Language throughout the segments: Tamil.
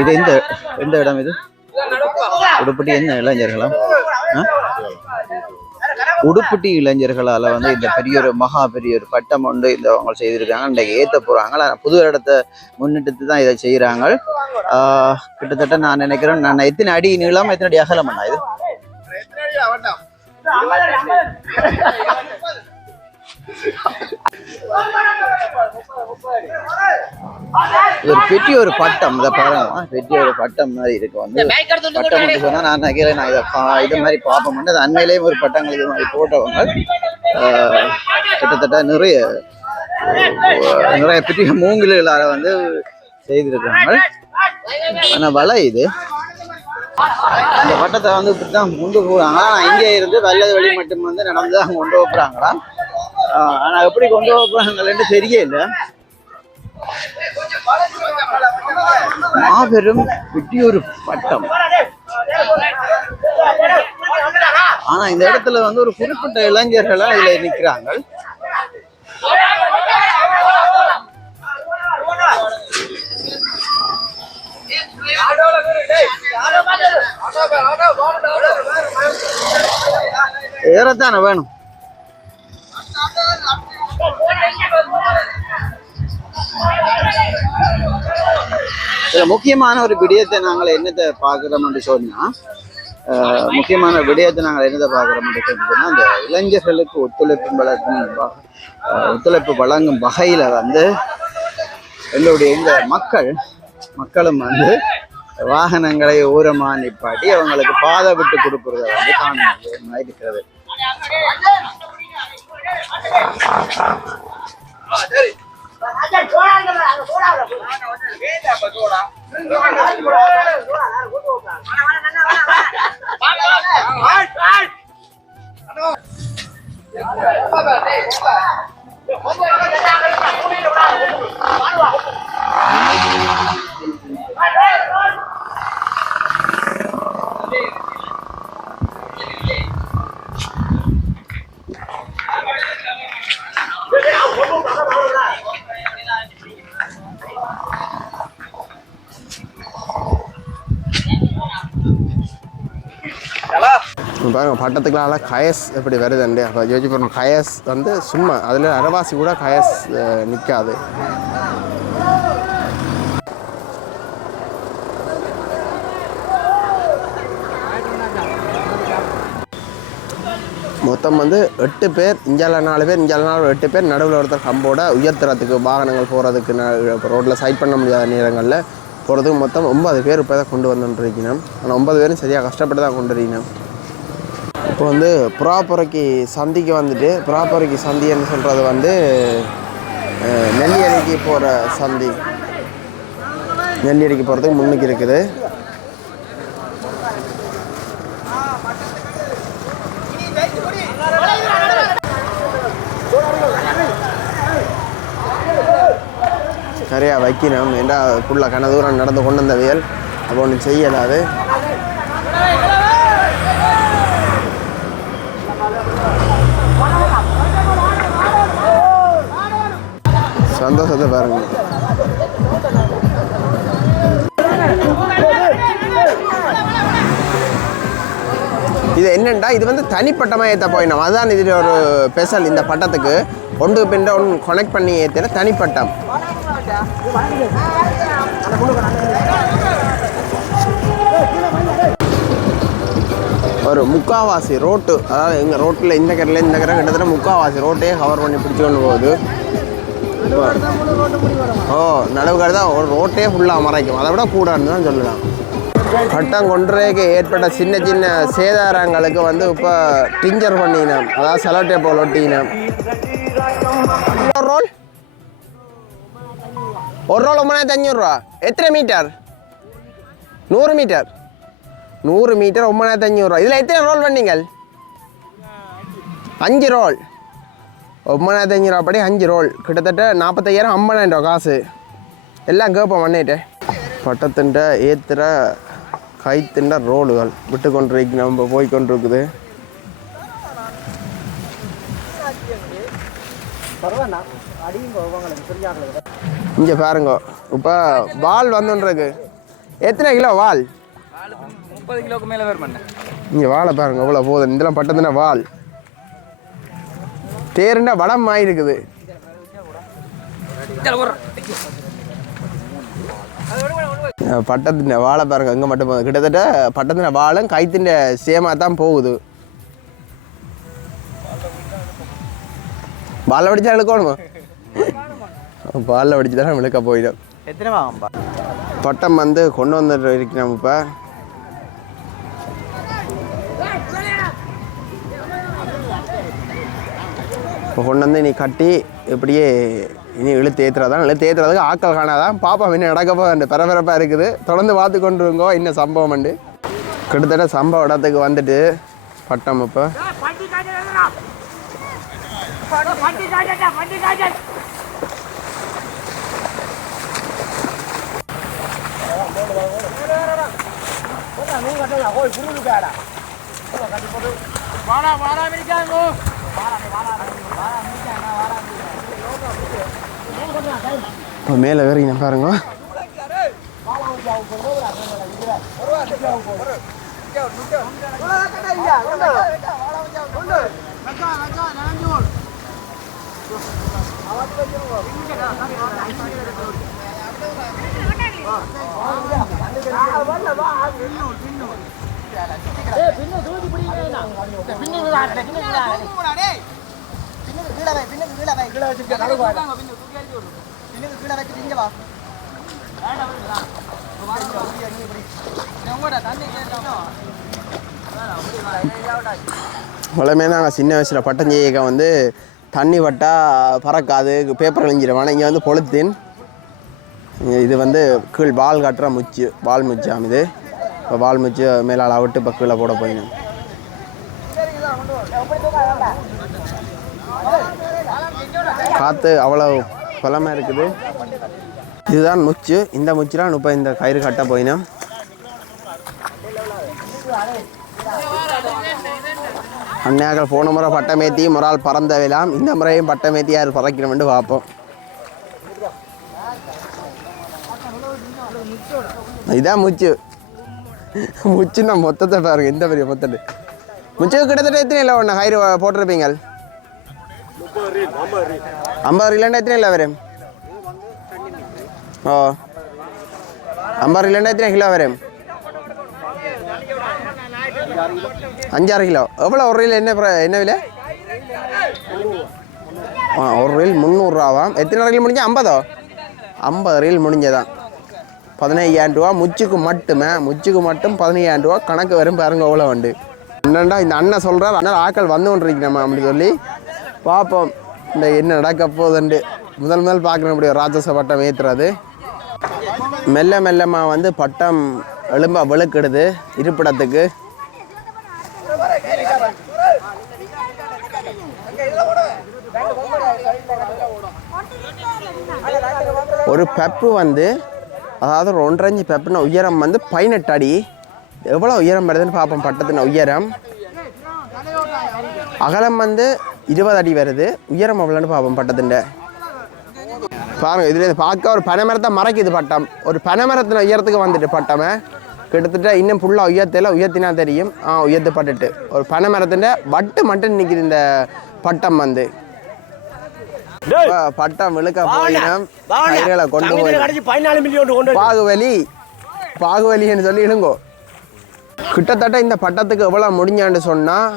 இது எந்த எந்த இடம் இது? உடுப்பட்டி என்ன இளைஞர்களா உடுப்பட்டி இளைஞர்களால வந்து இந்த பெரிய ஒரு மகா பெரிய ஒரு பட்டம் ஒன்று இந்த அவங்க செய்திருக்காங்க இன்றைக்கு ஏத்த போறாங்க. புது இடத்தை முன்னிட்டு தான் இதை செய்யறாங்க ஆஹ் கிட்டத்தட்ட நான் நினைக்கிறேன் நான் எத்தனை அடி நீளம் எத்தனை அடி அகலம் பண்ணா இது? இது ஒரு பெரிய ஒரு பட்டம் இதை பாருங்க. பெரிய ஒரு பட்டம் மாதிரி இருக்கு வந்து. பட்டம் வந்து சொன்னா நான் நினைக்கிறேன் நான் இதை பா- இது மாதிரி பார்ப்போம். அது அண்மையிலேயும் ஒரு பட்டங்கள் இது மாதிரி போட்டவங்க. கிட்டத்தட்ட நிறைய நிறைய பெரிய மூங்கில்களால வந்து செய்திருக்காங்க ஆனா வலை இது. இந்த பட்டத்தை வந்து இப்படி தான் கொண்டு போகிறாங்க ஆனால் இங்கே இருந்து வல்லது வழி மட்டும் வந்து நடந்து தான் கொண்டு போறாங்களா? ஆனா எப்படி கொண்டு போறாங்கன்னு தெரியல மாபெரும் வெட்டியூர் பட்டம் ஆனா இந்த இடத்துல வந்து ஒரு குறிப்பிட்ட இளைஞர்களா இதுல நிக்கிறாங்க ஏறத்தானே வேணும் இதுல முக்கியமான ஒரு விடயத்தை நாங்கள் என்னத்தை பார்க்கிறோம்னு சொன்னா அஹ், முக்கியமான விடயத்தை நாங்கள் என்னத்தை என்று சொன்னா அந்த இளைஞர்களுக்கு ஒத்துழைப்பு வழங்கும் ஒத்துழைப்பு வழங்கும் வகையில வந்து எங்களுடைய இந்த மக்கள் மக்களும் வந்து வாகனங்களை ஊரமாக நிப்பாட்டி அவங்களுக்கு பாதை விட்டு கொடுக்கறத வந்து காண முடியுமா பாருங்கள் பட்டத்துக்குலாம் கயஸ் எப்படி வருதுண்டு அப்போ யோசிச்சு பாருங்க கயஸ் வந்து சும்மா அதில் அரவாசி கூட கயஸ் நிற்காது மொத்தம் வந்து எட்டு பேர் இஞ்சால நாலு பேர் இஞ்சால நாலு எட்டு பேர் நடுவில் ஒருத்தர் கம்போட உயர்த்துறதுக்கு வாகனங்கள் போகிறதுக்கு ரோட்டில் சைட் பண்ண முடியாத நேரங்களில் போகிறதுக்கு மொத்தம் ஒன்பது பேர் இப்போ தான் கொண்டு வந்துட்டுருக்கணும் ஆனால் ஒன்பது பேரும் சரியாக கஷ்டப்பட்டு தான் கொண்டு வரீங்க இப்போ வந்து புறாப்புறைக்கு சந்திக்கு வந்துட்டு புறாப்புறைக்கு சந்தின்னு சொல்கிறது வந்து நெல்லியடிக்கு போகிற சந்தி. நெல்லியடிக்கு போகிறதுக்கு முன்னுக்கு இருக்குது. நிறையா வைக்கணும். ஏண்டா ஃபுல்லாக கன தூரம் நடந்து கொண்டு வந்த வியல் அப்போ ஒன்று செய்யலாது. சந்தோஷத்தை பாருங்க. இது என்னென்னா இது வந்து தனிப்பட்டமாக ஏற்ற போயிடும் அதுதான் இதில் ஒரு ஸ்பெஷல் இந்த பட்டத்துக்கு. ஒன்று பின்ன ஒன்று கனெக்ட் பண்ணி ஏற்றின தனிப்பட்டம். ஒரு முக்காவாசி ரோட்டு அதாவது எங்கள் ரோட்டில் இந்த கரையில் இந்த கரை கிட்டத்தட்ட முக்காவாசி ரோட்டையே கவர் பண்ணி பிடிச்சு கொண்டு போகுது. ஓ நடுவுக்காடு தான் ஒரு ரோட்டே ஃபுல்லாக மறைக்கும். அதை விட கூடாதுன்னு தான் சொல்லலாம் பட்டம் கொன்றைக்கு ஏற்பட்ட சின்ன சின்ன சேதாரங்களுக்கு வந்து இப்போ டிஞ்சர் பண்ணினோம் அதாவது செலோட்டே போல் ஒட்டினோம் ஒரு ரோல்? ஒரு ரோல் ஒம்பதாயிரத்தி அஞ்சூறுரூவா எத்தனை மீட்டர்? நூறு மீட்டர். நூறு மீட்டர் ஒம்பதாயிரத்தி அஞ்சூறுரூவா இதில் எத்தனை ரோல் பண்ணீங்கள் அஞ்சு ரோல். ஒம்பதாயிரத்தி ரூபா படி அஞ்சு ரோல். கிட்டத்தட்ட நாற்பத்தையாயிரம் ஐம்பதாயிரம் ரூபா காசு. எல்லாம் கேட்போம் பண்ணிட்டு பட்டத்துண்ட ஏற்றுற கைத்தின்ட ரோடுகள் விட்டு கொண்டிருக்கு நம்ம போய்கொண்டிருக்குது இங்கே பாருங்க. இப்போ வால் வந்துருக்கு எத்தனை கிலோ வால்? முப்பது கிலோக்கு மேலே இங்கே வாழை பாருங்க இவ்வளோ போதும் இதெல்லாம் பட்டதுன்னா வால். தேருண்டா வடம் ஆயிருக்குது. பட்டத்தின் வாழை பாருங்க இங்கே மட்டும் போகுது கிட்டத்தட்ட பட்டத்தின் வாழும் கைத்தின் சேமாக தான் போகுது. பாலை வடிச்சா இழுக்கணுமா? பாலில் வடிச்சு தான் இழுக்க போயிடும் பட்டம் வந்து கொண்டு வந்துட்டு இருக்கிறோம் இப்போ. இப்போ கொண்டு வந்து நீ கட்டி இப்படியே இனி இழுத்து ஏற்றுறதான் இழுத்து ஏற்றுறதுக்கு ஆக்கள் காணாதான். பாப்பா இன்னும் நடக்க போக பரபரப்பாக இருக்குது. தொடர்ந்து பார்த்து கொண்டு இருங்கோ இன்னும் சம்பவம் உண்டு கிட்டத்தட்ட சம்பவ இடத்துக்கு வந்துட்டு பட்டம் இப்போ. இப்போ மேலே வேறீங்க பாருங்க உலகமே நாங்கள் சின்ன வயசில் பட்டம் செய்யக்க வந்து தண்ணி வட்டா பறக்காது பேப்பர் கழிஞ்சிடும் ஆனால் இங்கே வந்து பொழுத்தின். இது வந்து கீழ் பால் காட்டுற முச்சு பால் முச்சாம் இது. இப்போ வால் மிச்சு மேலால் விட்டு இப்போ கீழே போட போயிடும் காற்று அவ்வளோ பலமாக இருக்குது. இதுதான் முச்சு. இந்த முச்சுலாம் இப்போ இந்த கயிறு கட்ட போயினோம் அந்நாக்கள் போன முறை பட்டமேத்தி முறால் பறந்த விழாம் இந்த முறையும் பட்டமேத்தி யார் பறக்கணும்னு பார்ப்போம். இதான் முச்சு. முச்சுன்னா மொத்தத்தை பாருங்க இந்த பெரிய மொத்தட்டு முச்சு கிட்டத்தட்ட எத்தனை இல்லை ஒன்று கயிறு போட்டிருப்பீங்க ஐம்பது இல்லைன்னா எத்தனை இல்லை வரும்? ஓ. ஐம்பது இல்லைன்னா எத்தனை கிலோ வரும்? அஞ்சாறு கிலோ. எவ்வளோ ஒரு ரீல்? என்ன என்ன விலை? ஆ ஒரு ரீல் முந்நூறுரூவாவாம் எத்தனை ரீல் முடிஞ்சா ஐம்பதோ? ஐம்பது ரீல் முடிஞ்சதான் பதினையாயிரம் ரூபா முச்சுக்கு மட்டுமே முச்சுக்கு மட்டும் பதினையாயிரம் ரூபா கணக்கு வரும் பாருங்க எவ்வளோ உண்டு. என்னண்டா இந்த அண்ணன் சொல்கிறார் அண்ணன் ஆக்கள் வந்து கொண்டிருக்கிறோம் அப்படி சொல்லி பார்ப்போம் இந்த என்ன நடக்க போகுதுண்டு. முதல் முதல் பார்க்குற முடியும் ஒரு ராட்சச பட்டம் ஏற்றுறது மெல்ல மெல்லமாக வந்து பட்டம் எலும்பா விழுக்கிடுது இருப்பிடத்துக்கு. ஒரு பெப்பு வந்து அதாவது ஒரு ஒன்றரை பேப்பர்னா உயரம் வந்து பதினெட்டு அடி. எவ்வளோ உயரம் வருதுன்னு பார்ப்போம் பட்டத்தின் உயரம். அகலம் வந்து இருபது அடி வருது. உயரம் எவ்வளோன்னு பார்ப்போம் பட்டத்தின் பாருங்க இதில் பார்க்க ஒரு பனைமரத்தை மறைக்குது பட்டம். ஒரு பனைமரத்தின் உயரத்துக்கு வந்துட்டு பட்டமே. கிட்டத்தட்ட இன்னும் ஃபுல்லாக உயர்த்தல உயர்த்தினா தெரியும். ஆ உயர்த்தப்பட்டுட்டு. ஒரு பனைமரத்தின் வட்டு மட்டும் நிற்கிது இந்த பட்டம் வந்து. பட்டம் விழுக்க போயிடும். கைகளை கொண்டு போய் பதினாலு மில்லியன் கொண்டு பாகுவலி பாகுவலின்னு சொல்லி இழுங்கோ. கிட்டத்தட்ட இந்த பட்டத்துக்கு எவ்வளோ முடிஞ்சான்னு சொன்னால்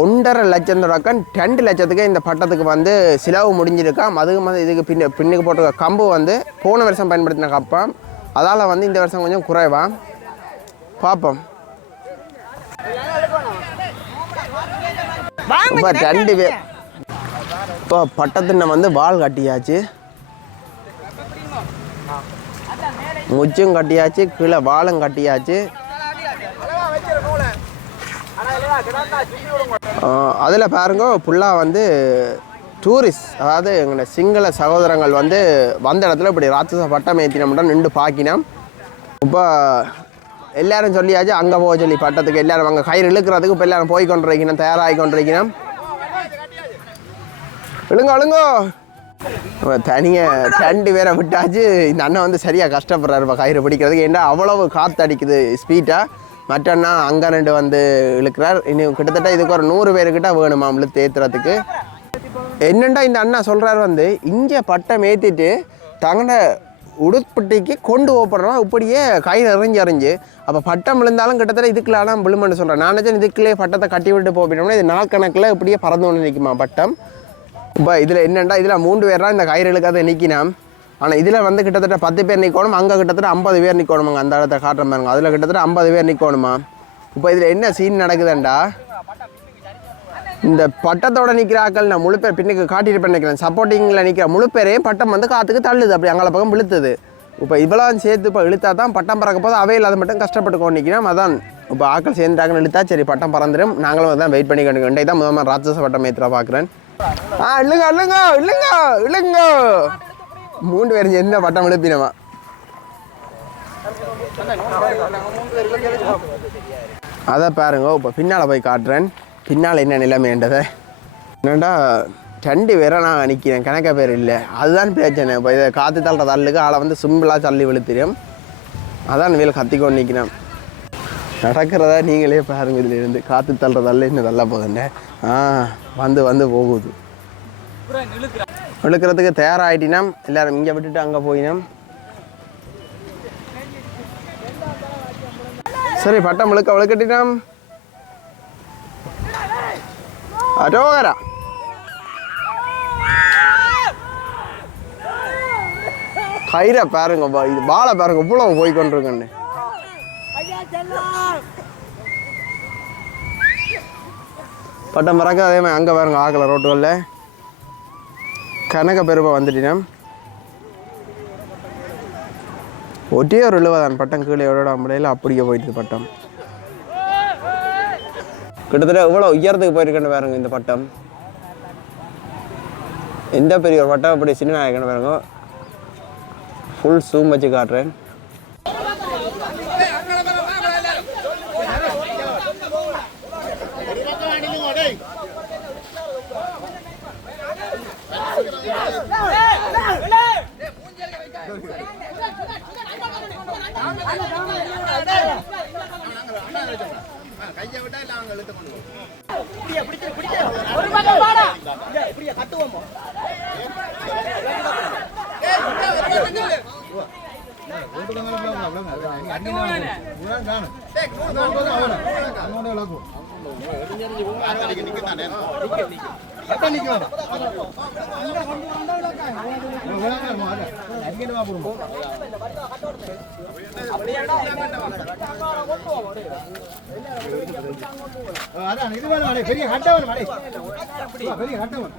ஒன்றரை லட்சம் ரக்கம் ரெண்டு லட்சத்துக்கு இந்த பட்டத்துக்கு வந்து சிலவு முடிஞ்சிருக்காம். அதுக்கு வந்து இதுக்கு பின்ன பின்னுக்கு போட்டிருக்க கம்பு வந்து போன வருஷம் பயன்படுத்தின கப்பம். அதால் வந்து இந்த வருஷம் கொஞ்சம் குறைவாம் பார்ப்போம் இப்போ ரெண்டு பேர் இப்போ பட்டத்தின்ன வந்து வால் கட்டியாச்சு. முச்சும் கட்டியாச்சு கீழே வாலும் கட்டியாச்சு. அதில் பாருங்க ஃபுல்லாக வந்து டூரிஸ்ட் அதாவது எங்களை சிங்கள சகோதரங்கள் வந்து வந்த இடத்துல இப்படி ராட்சச பட்டம் ஏற்றினோம்னா நின்று பார்க்கினோம் இப்போ எல்லாரும் சொல்லியாச்சு அங்கே போக சொல்லி பட்டத்துக்கு எல்லாரும் அங்கே கயிறு இழுக்கிறதுக்கு இப்போ எல்லாரும் போய் கொண்டிருக்கணும் தயாராகி கொண்டிருக்கணும் விழுங்க விழுங்கோ. தனியாக ரெண்டு பேரை விட்டாச்சு. இந்த அண்ணன் வந்து சரியாக கஷ்டப்படுறாருப்பா கயிறு பிடிக்கிறதுக்கு. ஏன்னா அவ்வளவு காற்று அடிக்குது ஸ்பீட்டாக மற்ற அண்ணா அங்கே ரெண்டு வந்து இழுக்கிறார். இன்னும் கிட்டத்தட்ட இதுக்கு ஒரு நூறு பேருக்கிட்ட வேணுமா இழுத்து ஏற்றுறதுக்கு என்னண்டா இந்த அண்ணா சொல்கிறார் வந்து இங்கே பட்டம் ஏற்றிட்டு தங்கன உடுப்பட்டிக்கு கொண்டு ஓப்படுறோம் இப்படியே கயிறு இறஞ்சி அறிஞ்சு அப்போ பட்டம் விழுந்தாலும் கிட்டத்தட்ட இதுக்குலாம் விழுமன்னு சொல்கிறேன் நான் நினச்சேன் இதுக்குள்ளே பட்டத்தை கட்டி விட்டு போப்பிட்டோம்னா இது நாள் கணக்கில் இப்படியே பறந்து ஒன்று நிற்குமா பட்டம்? இப்போ இதில் என்னென்னா இதில் மூன்று பேர் தான் இந்த கயிறு இழுக்காத நிற்கினாம் ஆனால் இதில் வந்து கிட்டத்தட்ட பத்து பேர் நிற்கணும் அங்கே கிட்டத்தட்ட ஐம்பது பேர் நிற்கணுமாங்க அந்த இடத்த காட்டுற பாருங்க. அதில் கிட்டத்தட்ட ஐம்பது பேர் நிற்கணுமா இப்போ இதில் என்ன சீன் நடக்குதுண்டா? இந்த பட்டத்தோட நிற்கிற ஆக்கள் நான் முழு பேர் பின்னுக்கு காட்டிட்டு நிற்கிறேன் சப்போர்ட்டிங்கில் நிற்கிற முழு பேரையும் பட்டம் வந்து காற்றுக்கு தள்ளுது. அப்படி அங்கே பக்கம் விழுத்துது. இப்போ இவ்வளோ சேர்த்து இப்போ இழுத்தா தான் பட்டம் பறக்க போது அவை இல்லாத மட்டும் கஷ்டப்பட்டு கொண்டு நிற்கிறோம் அதான். இப்போ ஆக்கள் சேர்ந்துட்டாங்கன்னு இழுத்தா சரி பட்டம் பறந்துடும் நாங்களும் தான் வெயிட் பண்ணி கண்டு இன்றைக்கு தான் முதல்ல ராட்சச பட்டம் ஏற்றுறா பார்க்குறேன் ஆ இல்லைங்க இல்லைங்க இல்லைங்க இல்லைங்க மூன்று பேரும் சேர்ந்து பட்டம் இழுப்பினவா அதை பாருங்க இப்போ பின்னால் போய் காட்டுறேன். பின்னால் என்ன நிலைமைன்றதை என்னடா ரெண்டு பேரை நான் நிற்கிறேன் கணக்க பேர் இல்லை. அதுதான் பிரச்சனை. இப்போ இதை காற்று தள்ளுற தள்ளுக்கு ஆளை வந்து சிம்பிளாக தள்ளி விழுத்திடும் அதான் வீல் கத்திக்கொண்டு நிற்கிறேன் நடக்கிறதா நீங்களே பாருங்க இதுல இருந்து காற்று தள்ளுறதால இன்னும் தள்ள போகுதுண்ட ஆ வந்து வந்து போகுது. இழுக்கிறதுக்கு தயாராகிட்டினம் எல்லாரும் இங்கே விட்டுட்டு அங்கே போயினோம் சரி பட்டம் இழுக்க விழுக்கட்டினம் அரோகரா கயிறை பாருங்க பா- இது பாலை பாருங்க இவ்வளோ போய் கொண்டிருக்கேன்னு. பட்டம் பறக்க அதே மாதிரி அங்கே பாருங்க ஆக்கல ரோட்டுகளில். கனக பெருமை வந்துட்டினம் ஒட்டியே ஒரு இழுவதான் பட்டம் கீழே எவ்வளோ முடியல அப்படியே போயிட்டு பட்டம். கிட்டத்தட்ட இவ்வளோ உயரத்துக்கு போயிருக்கேன்னு பாருங்க இந்த பட்டம். எந்த பெரிய ஒரு பட்டம் அப்படி சின்ன நாயக்கன்னு பாருங்க. ஃபுல் சூம் வச்சு காட்டுறேன். கையை விட்டா இல்ல அவங்க எழுத்து கொண்டு ஒரு பக்கம் பாடா இப்படியே கட்டுவோம் அதான். இது வேணும் அடே, பெரிய கட்டவன் அடே. பெரிய கட்டவன்